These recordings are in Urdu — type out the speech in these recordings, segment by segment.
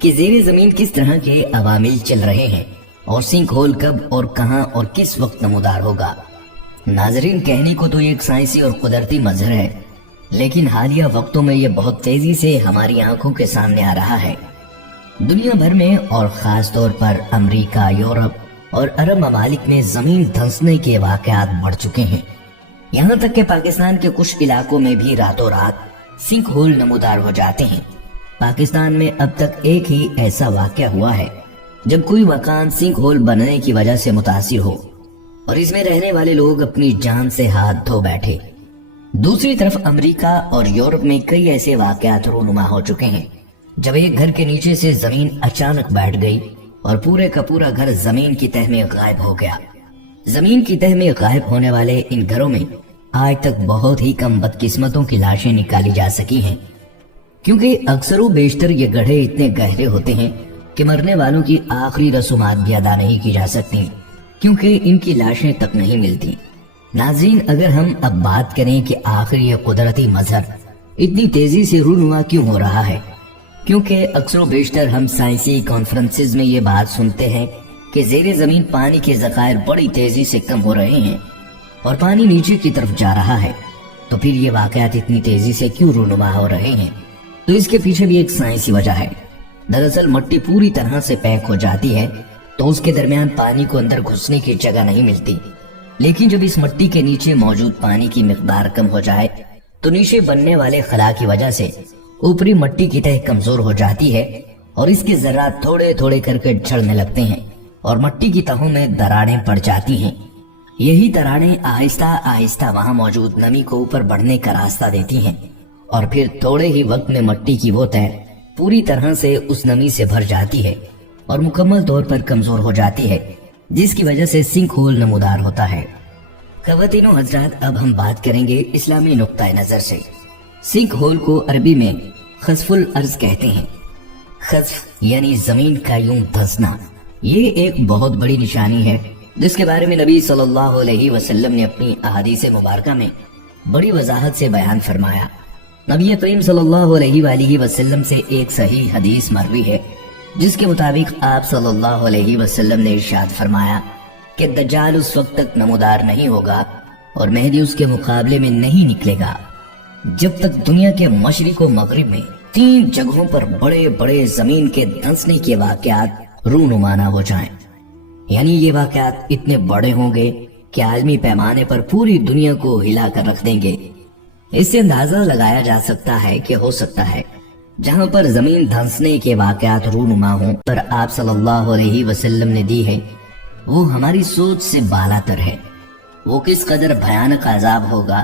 کہ زیر زمین کس طرح کے عوامل چل رہے ہیں اور سنک ہول کب اور کہاں اور کس وقت نمودار ہوگا۔ ناظرین، کہنے کو تو یہ ایک سائنسی اور قدرتی منظر ہے، لیکن حالیہ وقتوں میں یہ بہت تیزی سے ہماری آنکھوں کے سامنے آ رہا ہے۔ دنیا بھر میں اور خاص طور پر امریکہ، یورپ اور عرب ممالک میں زمین دھنسنے کے واقعات بڑھ چکے ہیں۔ یہاں تک کہ پاکستان کے کچھ علاقوں میں بھی راتوں رات سنک ہول نمودار ہو جاتے ہیں۔ پاکستان میں اب تک ایک ہی ایسا واقعہ ہوا ہے جب کوئی مکان سنک ہول بننے کی وجہ سے متاثر ہو اور اس میں رہنے والے لوگ اپنی جان سے ہاتھ دھو بیٹھے۔ دوسری طرف امریکہ اور یورپ میں کئی ایسے واقعات رونما ہو چکے ہیں جب ایک گھر کے نیچے سے زمین اچانک بیٹھ گئی اور پورے کا پورا گھر زمین کی تہہ میں غائب ہو گیا۔ زمین کی تہہ میں غائب ہونے والے ان گھروں میں آج تک بہت ہی کم بدقسمتوں کی لاشیں نکالی جا سکی ہیں، کیونکہ اکثر و بیشتر یہ گڑھے اتنے گہرے ہوتے ہیں کہ مرنے والوں کی آخری رسومات بھی ادا نہیں کی جا سکتی، کیونکہ ان کی لاشیں تک نہیں ملتی۔ ناظرین، اگر ہم اب بات کریں کہ آخر یہ قدرتی مظہر اتنی تیزی سے رونما کیوں ہو رہا ہے، کیونکہ اکثر و بیشتر ہم سائنسی کانفرنسز میں یہ بات سنتے ہیں کہ زیر زمین پانی کے ذخائر بڑی تیزی سے کم ہو رہے ہیں اور پانی نیچے کی طرف جا رہا ہے، تو پھر یہ واقعات اتنی تیزی سے کیوں رونما ہو رہے ہیں؟ تو اس کے پیچھے بھی ایک سائنسی وجہ ہے۔ دراصل مٹی پوری طرح سے پیک ہو جاتی ہے تو اس کے درمیان پانی کو اندر گھسنے کی جگہ نہیں ملتی، لیکن جب اس مٹی کے نیچے موجود پانی کی مقدار کم ہو جائے تو نیچے بننے والے خلا کی وجہ سے اوپری مٹی کی تہہ کمزور ہو جاتی ہے اور اس کے ذرات تھوڑے تھوڑے کر کے جھڑنے لگتے ہیں اور مٹی کی تہوں میں دراڑیں پڑ جاتی ہیں۔ یہی دراڑیں آہستہ آہستہ وہاں موجود نمی کو اوپر بڑھنے کا راستہ دیتی ہیں اور پھر تھوڑے ہی وقت میں مٹی کی وہ تہہ پوری طرح سے اس نمی سے بھر جاتی ہے اور مکمل طور پر کمزور ہو جاتی ہے، جس کی وجہ سے سنک ہول نمودار ہوتا ہے۔ خواتین و حضرات، اب ہم بات کریں گے اسلامی نقطۂ نظر سے۔ سنک ہول کو عربی میں خسف الارض کہتے ہیں۔ خسف یعنی زمین کا یوں دھنسنا، یہ ایک بہت بڑی نشانی ہے جس کے بارے میں نبی صلی اللہ علیہ وسلم نے اپنی احادیث مبارکہ میں بڑی وضاحت سے بیان فرمایا۔ نبی کریم صلی اللہ علیہ وآلہ وسلم سے ایک صحیح حدیث مروی ہے جس کے مطابق آپ صلی اللہ علیہ وسلم نے ارشاد فرمایا کہ دجال اس وقت تک نمودار نہیں ہوگا اور مہدی اس کے مقابلے میں نہیں نکلے گا جب تک دنیا کے مشرق و مغرب میں 3 جگہوں پر بڑے بڑے زمین کے دھنسنے کے واقعات رونما نہ ہو جائیں۔ یعنی یہ واقعات اتنے بڑے ہوں گے کہ عالمی پیمانے پر پوری دنیا کو ہلا کر رکھ دیں گے۔ اس سے اندازہ لگایا جا سکتا ہے کہ ہو سکتا ہے جہاں پر زمین دھنسنے کے واقعات رونما ہوں پر آپ صلی اللہ علیہ وسلم نے دی ہے وہ ہماری سوچ سے بالاتر ہے۔ وہ کس قدر بھیانک عذاب ہوگا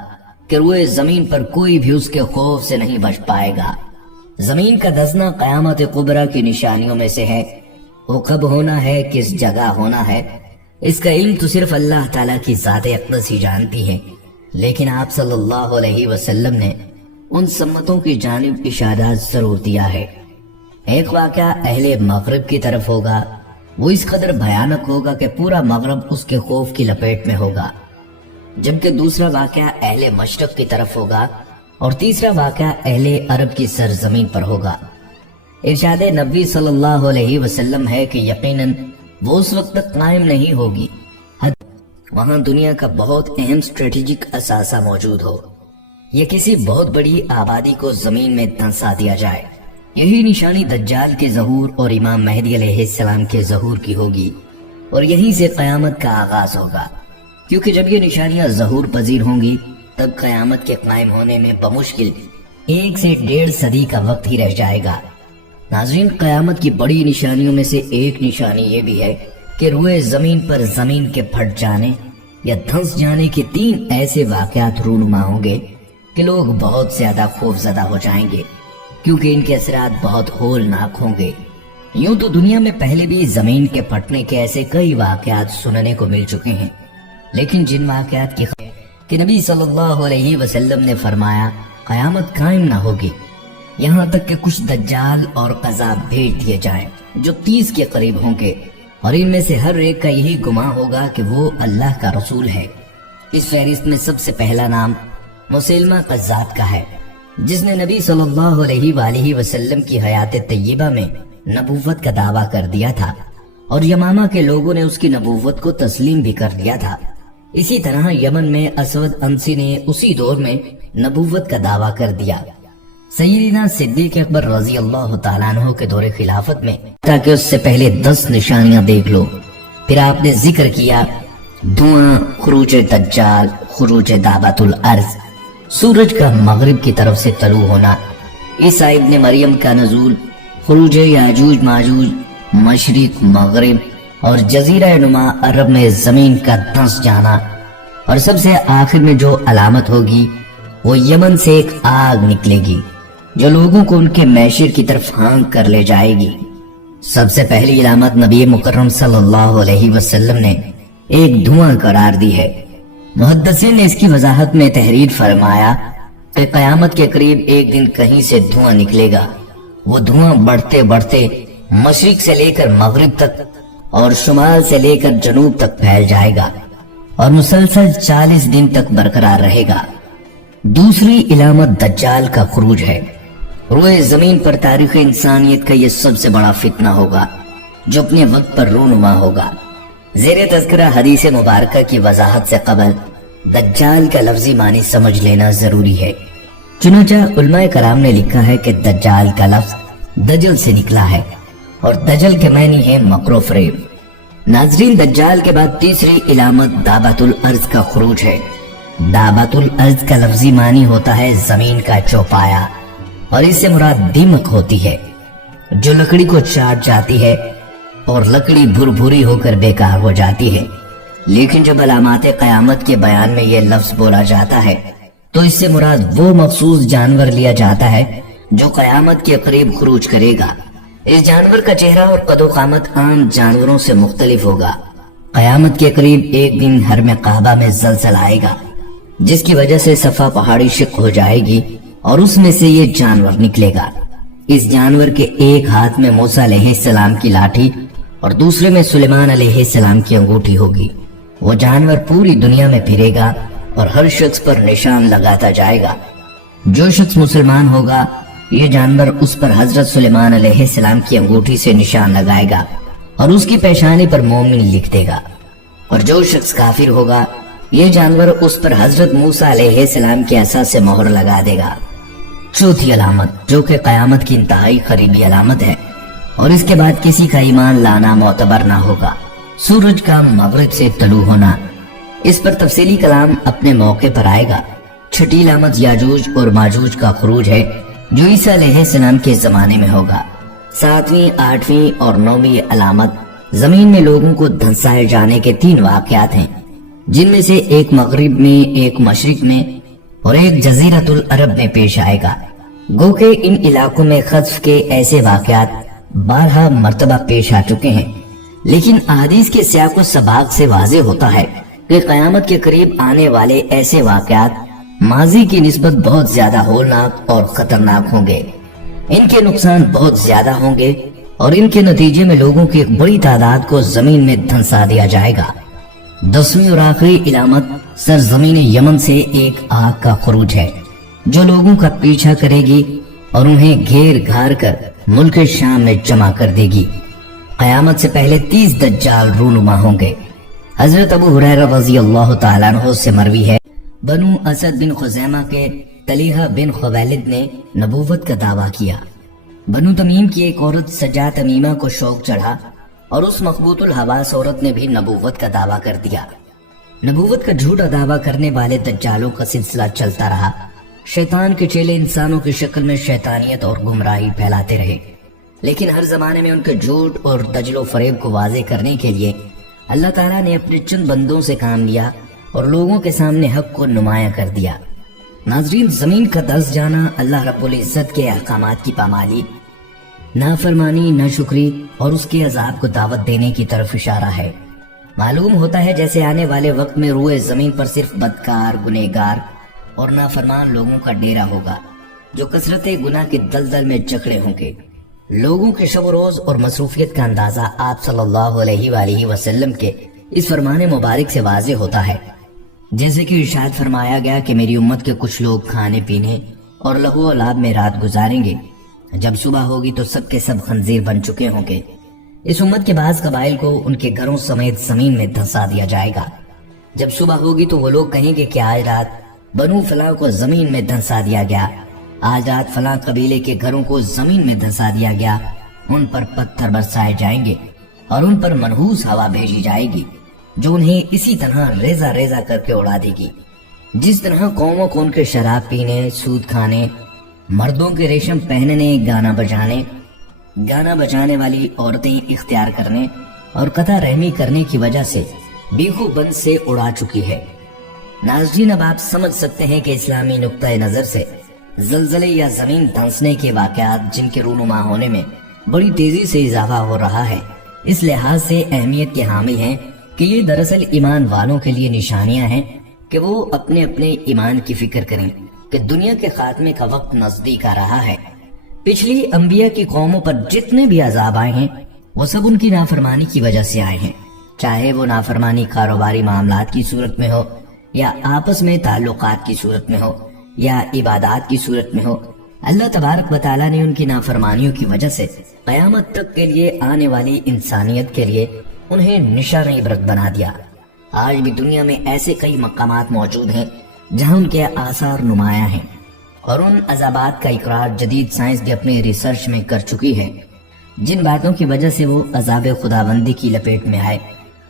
کہ روئے زمین پر کوئی بھی اس کے خوف سے نہیں بچ پائے گا۔ زمین کا دھنسنا قیامت کبریٰ کی نشانیوں میں سے ہے۔ وہ کب ہونا ہے، کس جگہ ہونا ہے، اس کا علم تو صرف اللہ تعالیٰ کی ذات اقدس ہی جانتی ہے، لیکن آپ صلی اللہ علیہ وسلم نے ان سمتوں کی جانب اشارات ضرور دیا ہے۔ ایک واقعہ اہل مغرب کی طرف ہوگا، وہ اس قدر بھیانک ہوگا کہ پورا مغرب اس کے خوف کی لپیٹ میں ہوگا، جبکہ دوسرا واقعہ اہل مشرق کی طرف ہوگا اور تیسرا واقعہ اہل عرب کی سرزمین پر ہوگا۔ ارشاد نبی صلی اللہ علیہ وسلم ہے کہ یقیناً وہ اس وقت تک قائم نہیں ہوگی وہاں دنیا کا بہت اہم اسٹریٹجک اثاثہ موجود ہو یا کسی بہت بڑی آبادی کو زمین میں دھنسا دیا جائے۔ یہی نشانی دجال کے ظہور اور امام مہدی علیہ السلام کے ظہور کی ہوگی اور یہیں سے قیامت کا آغاز ہوگا، کیونکہ جب یہ نشانیاں ظہور پذیر ہوں گی تب قیامت کے قائم ہونے میں بمشکل 1 سے 1.5 صدی کا وقت ہی رہ جائے گا۔ ناظرین، قیامت کی بڑی نشانیوں میں سے ایک نشانی یہ بھی ہے کہ روئے زمین پر زمین کے پھٹ جانے یا دھنس جانے کے 3 ایسے واقعات رونما ہوں گے کہ لوگ بہت زیادہ خوف زدہ ہو جائیں گے، کیونکہ ان کے اثرات بہت ہولناک ہوں گے۔ یوں تو دنیا میں پہلے بھی زمین کے پھٹنے کے ایسے کئی واقعات سننے کو مل چکے ہیں، لیکن جن واقعات کی کہ نبی صلی اللہ علیہ وسلم نے فرمایا قیامت قائم نہ ہوگی یہاں تک کہ کچھ دجال اور قذاب بھیج دیے جائیں جو 30 کے قریب ہوں گے، اور ان میں سے ہر ایک کا یہی گمان ہوگا کہ وہ اللہ کا رسول ہے۔ اس فہرست میں سب سے پہلا نام مسیلمہ قذاب کا ہے، جس نے نبی صلی اللہ علیہ وآلہ وسلم کی حیات طیبہ میں نبوت کا دعویٰ کر دیا تھا اور یمامہ کے لوگوں نے اس کی نبوت کو تسلیم بھی کر لیا تھا۔ اسی طرح یمن میں اسود انسی نے اسی دور میں نبوت کا دعویٰ کر دیا۔ سیدنا صدیق اکبر رضی اللہ تعالیٰ عنہ کے دور خلافت میں تاکہ اس سے پہلے 10 نشانیاں دیکھ لو۔ پھر آپ نے ذکر کیا دھواں، خروج دجال، خروج دابت الارض، سورج کا مغرب کی طرف سے طلوع ہونا، عیسیٰ ابن مریم کا نزول، خروج یاجوج ماجوج، مشرق مغرب اور جزیرہ نما عرب میں زمین کا دھنس جانا، اور سب سے آخر میں جو علامت ہوگی وہ یمن سے ایک آگ نکلے گی جو لوگوں کو ان کے معشر کی طرف ہانک کر لے جائے گی۔ سب سے پہلی علامت نبی مکرم صلی اللہ علیہ وسلم نے ایک دھواں قرار دی ہے۔ محدثین نے اس کی وضاحت میں تحریر فرمایا کہ قیامت کے قریب ایک دن کہیں سے دھواں نکلے گا، وہ دھواں بڑھتے بڑھتے مشرق سے لے کر مغرب تک اور شمال سے لے کر جنوب تک پھیل جائے گا اور مسلسل 40 دن تک برقرار رہے گا۔ دوسری علامت دجال کا خروج ہے۔ روئے زمین پر تاریخ انسانیت کا یہ سب سے بڑا فتنہ ہوگا جو اپنے وقت پر رونما ہوگا۔ زیر تذکرہ حدیث مبارکہ کی وضاحت سے قبل دجال کا لفظی معنی سمجھ لینا ضروری ہے۔ چنانچہ علماء کرام نے لکھا ہے کہ دجال کا لفظ دجل سے نکلا ہے اور دجل کے معنی ہے مکر و فریب۔ ناظرین، دجال کے بعد تیسری علامت دابت الارض کا خروج ہے۔ دابت الارض کا لفظی معنی ہوتا ہے زمین کا چوپایا، اور اس سے مراد دیمک ہوتی ہے جو لکڑی کو چاٹ جاتی ہے اور لکڑی بھر بھری ہو کر بیکار ہو جاتی ہے۔ لیکن جب علامات قیامت کے بیان میں یہ لفظ بولا جاتا ہے تو اس سے مراد وہ مخصوص جانور لیا جاتا ہے جو قیامت کے قریب خروج کرے گا۔ اس جانور کا چہرہ اور قد و قامت عام جانوروں سے مختلف ہوگا۔ قیامت کے قریب ایک دن حرم کعبہ میں زلزلہ آئے گا جس کی وجہ سے صفا پہاڑی شق ہو جائے گی اور اس میں سے یہ جانور نکلے گا۔ اس جانور کے ایک ہاتھ میں موسیٰ علیہ السلام کی لاٹھی اور دوسرے میں سلیمان علیہ السلام کی انگوٹھی ہوگی۔ وہ جانور پوری دنیا میں پھرے گا اور ہر شخص پر نشان لگاتا جائے گا۔ جو شخص مسلمان ہوگا یہ جانور اس پر حضرت سلیمان علیہ السلام کی انگوٹھی سے نشان لگائے گا اور اس کی پیشانی پر مومن لکھ دے گا، اور جو شخص کافر ہوگا یہ جانور اس پر حضرت موسیٰ علیہ السلام کے عصا سے مہر لگا دے گا۔ چوتھی علامت جو کہ قیامت کی انتہائی قریبی علامت ہے اور اس کے بعد کسی کا ایمان لانا معتبر نہ ہوگا، سورج کا مغرب سے طلوع ہونا۔ اس پر تفصیلی کلام اپنے موقع پر آئے گا۔ چھٹی علامت یاجوج اور ماجوج کا خروج ہے جو عیسیٰ علیہ السلام کے زمانے میں ہوگا۔ ساتویں، آٹھویں اور نویں علامت زمین میں لوگوں کو دھنسائے جانے کے 3 واقعات ہیں، جن میں سے ایک مغرب میں، ایک مشرق میں اور ایک جزیرۃ العرب میں پیش آئے گا۔ گو کہ ان علاقوں میں خطف کے ایسے واقعات 12 مرتبہ پیش آ چکے ہیں، لیکن احادیث کے سیاق و سباق سے واضح ہوتا ہے کہ قیامت کے قریب آنے والے ایسے واقعات ماضی کی نسبت بہت زیادہ ہولناک اور خطرناک ہوں گے۔ ان کے نقصان بہت زیادہ ہوں گے اور ان کے نتیجے میں لوگوں کی ایک بڑی تعداد کو زمین میں دھنسا دیا جائے گا۔ 10ویں اور آخری علامت سرزمین یمن سے ایک آگ کا خروج ہے جو لوگوں کا پیچھا کرے گی اور انہیں گھیر گھار کر ملک شام میں جمع کر دے گی۔ قیامت سے پہلے 30 دجال رونما ہوں گے۔ حضرت ابو ہریرہ رضی اللہ تعالیٰ عنہ سے مروی ہے، بنو اسد بن خزیمہ کے طلیحہ بن خویلد نے نبوت کا دعویٰ کیا۔ بنو تمیم کی ایک عورت سجا تمیمہ کو شوق چڑھا اور اس مخبوط الحواس عورت نے بھی نبوت کا دعویٰ کر دیا۔ نبوت کا جھوٹا دعویٰ کرنے والے دجالوں کا سلسلہ چلتا رہا۔ شیطان کے چیلے انسانوں کی شکل میں شیطانیت اور گمراہی پھیلاتے رہے، لیکن ہر زمانے میں ان کے جھوٹ اور دجل و فریب کو واضح کرنے کے لیے اللہ تعالیٰ نے اپنے چند بندوں سے کام لیا اور لوگوں کے سامنے حق کو نمایاں کر دیا۔ ناظرین، زمین کا دھس جانا اللہ رب العزت کے احکامات کی پامالی، نافرمانی، ناشکری اور اس کے عذاب کو دعوت دینے کی طرف اشارہ ہے۔ معلوم ہوتا ہے جیسے آنے والے وقت میں روئے زمین پر صرف بدکار، گنہگار اور نافرمان لوگوں کا ڈیرا ہوگا جو کثرت گناہ کے دلدل میں جکڑے ہوں گے۔ لوگوں کے شب و روز اور مصروفیت کا اندازہ آپ صلی اللہ علیہ وآلہ وسلم کے اس فرمان مبارک سے واضح ہوتا ہے، جیسے کہ ارشاد فرمایا گیا کہ میری امت کے کچھ لوگ کھانے پینے اور لہو و لعب میں رات گزاریں گے، جب صبح ہوگی تو سب کے سب خنزیر بن چکے ہوں گے۔ اس امت کے بعض قبائل کو ان کے گھروں سمیت زمین میں دھنسا دیا جائے گا۔ جب صبح ہوگی تو وہ لوگ کہیں گے کہ آج رات بنو فلاں کو زمین میں دھنسا دیا گیا، آج رات فلاں قبیلے کے گھروں کو زمین میں دھنسا دیا گیا۔ ان پر پتھر برسائے جائیں گے اور ان پر منحوس ہوا بھیجی جائے گی جو انہیں اسی طرح ریزہ ریزہ کر کے اڑا دے گی، جس طرح قوموں کو ان کے شراب پینے، سود کھانے، مردوں کے ریشم پہننے، گانا بجانے والی عورتیں اختیار کرنے اور قطع رحمی کرنے کی وجہ سے بیخو بند سے اڑا چکی ہے۔ ناظرین، اب آپ سمجھ سکتے ہیں کہ اسلامی نقطۂ نظر سے زلزلے یا زمین دھنسنے کے واقعات جن کے رونما ہونے میں بڑی تیزی سے اضافہ ہو رہا ہے، اس لحاظ سے اہمیت کے حامل ہیں کہ یہ دراصل ایمان والوں کے لیے نشانیاں ہیں کہ وہ اپنے اپنے ایمان کی فکر کریں کہ دنیا کے خاتمے کا وقت نزدیک آ رہا ہے۔ پچھلی انبیاء کی قوموں پر جتنے بھی عذاب آئے ہیں وہ سب ان کی نافرمانی کی وجہ سے آئے ہیں، چاہے وہ نافرمانی کاروباری معاملات کی صورت میں ہو یا آپس میں تعلقات کی صورت میں ہو یا عبادات کی صورت میں ہو۔ اللہ تبارک و تعالیٰ نے ان کی نافرمانیوں کی وجہ سے قیامت تک کے لیے آنے والی انسانیت کے لیے انہیں نشانہ عبرت بنا دیا۔ آج بھی دنیا میں ایسے کئی مقامات موجود ہیں جہاں ان کے آثار نمایاں ہیں، اور ان عذابات کا اقرار جدید سائنس بھی اپنے ریسرچ میں کر چکی ہے۔ جن باتوں کی وجہ سے وہ عذاب خداوندی کی لپیٹ میں آئے،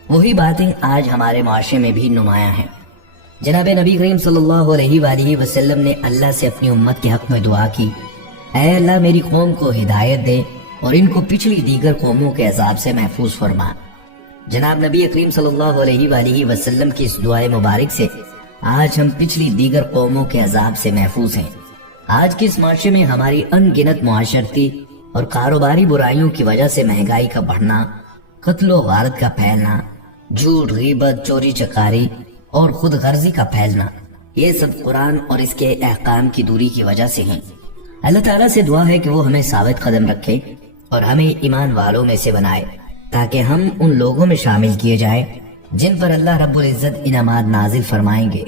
وہی باتیں آج ہمارے معاشرے میں بھی نمایاں ہیں۔ جناب نبی کریم صلی اللہ علیہ وآلہ وسلم نے اللہ سے اپنی امت کے حق میں دعا کی، اے اللہ میری قوم کو ہدایت دے اور ان کو پچھلی دیگر قوموں کے عذاب سے محفوظ فرما۔ جناب نبی کریم صلی اللہ علیہ وآلہ وسلم کی اس دعائے مبارک سے آج ہم پچھلی دیگر قوموں کے عذاب سے محفوظ ہیں۔ آج کے اس معاشرے میں ہماری ان گنت معاشرتی اور کاروباری برائیوں کی وجہ سے مہنگائی کا بڑھنا، قتل و غارت کا پھیلنا، جھوٹ، غیبت، چوری چکاری اور خود غرضی کا پھیلنا، یہ سب قرآن اور اس کے احکام کی دوری کی وجہ سے ہیں۔ اللہ تعالیٰ سے دعا ہے کہ وہ ہمیں ثابت قدم رکھے اور ہمیں ایمان والوں میں سے بنائے، تاکہ ہم ان لوگوں میں شامل کیے جائیں جن پر اللہ رب العزت انعامات نازل فرمائیں گے۔